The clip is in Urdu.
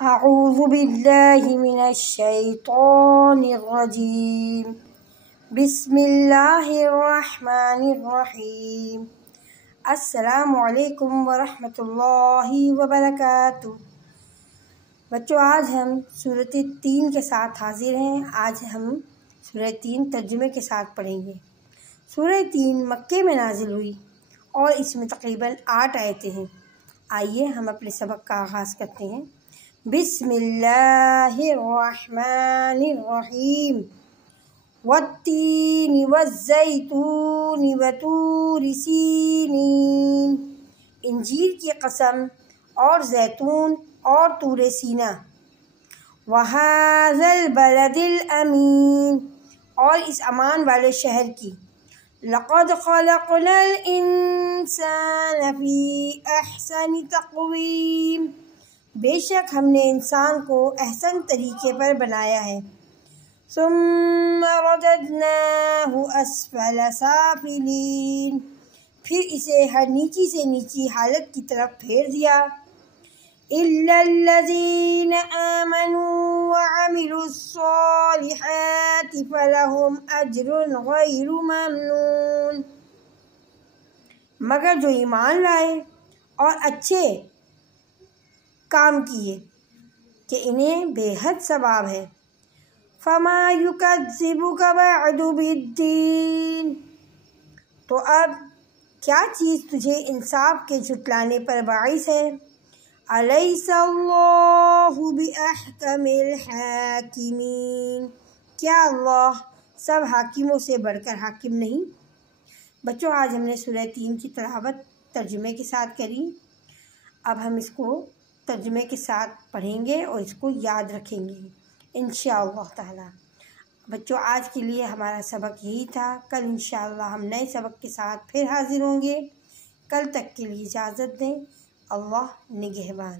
اعوذ باللہ من الشیطان الرجیم بسم اللہ الرحمن الرحیم۔ السلام علیکم ورحمۃ اللہ وبرکاتہ۔ بچوں، آج ہم سورۃ تین کے ساتھ حاضر ہیں۔ آج ہم سورہ تین ترجمے کے ساتھ پڑھیں گے۔ سورہ تین مکے میں نازل ہوئی اور اس میں تقریباً 8 آیتیں ہیں۔ آئیے ہم اپنے سبق کا آغاز کرتے ہیں۔ بسم اللہ الرحمن الرحیم۔ والتین والزیتون وطور سینین، انجیر کی قسم اور زیتون اور طور سینا۔ وہذا البلد الامین، اور اس امان والے شہر کی۔ لقد خلقنا الانسان فی احسن تقویم، بے شک ہم نے انسان کو احسن طریقے پر بنایا ہے۔ ثم رددناہ اسفل سافلین، پھر اسے ہر نیچی سے نیچی حالت کی طرف پھیر دیا۔ الا الذین آمنوا وعملوا الصالحات فلہم اجر غیر ممنون، مگر جو ایمان لائے اور اچھے کام کیے کہ انہیں بے حد ثواب ہے۔ فما یکذبک بعد بالدین، تو اب کیا چیز تجھے انصاف کے جھٹلانے پر باعث ہے۔ الیس اللہ باحکم الحاکمین، کیا اللہ سب حاکموں سے بڑھ کر حاکم نہیں۔ بچوں، آج ہم نے سورہ تین کی تلاوت ترجمے کے ساتھ کری۔ اب ہم اس کو ترجمے کے ساتھ پڑھیں گے اور اس کو یاد رکھیں گے انشاءاللہ تعالی۔ بچوں، آج کے لیے ہمارا سبق یہی تھا۔ کل انشاءاللہ ہم نئے سبق کے ساتھ پھر حاضر ہوں گے۔ کل تک کے لیے اجازت دیں۔ اللہ نگہبان۔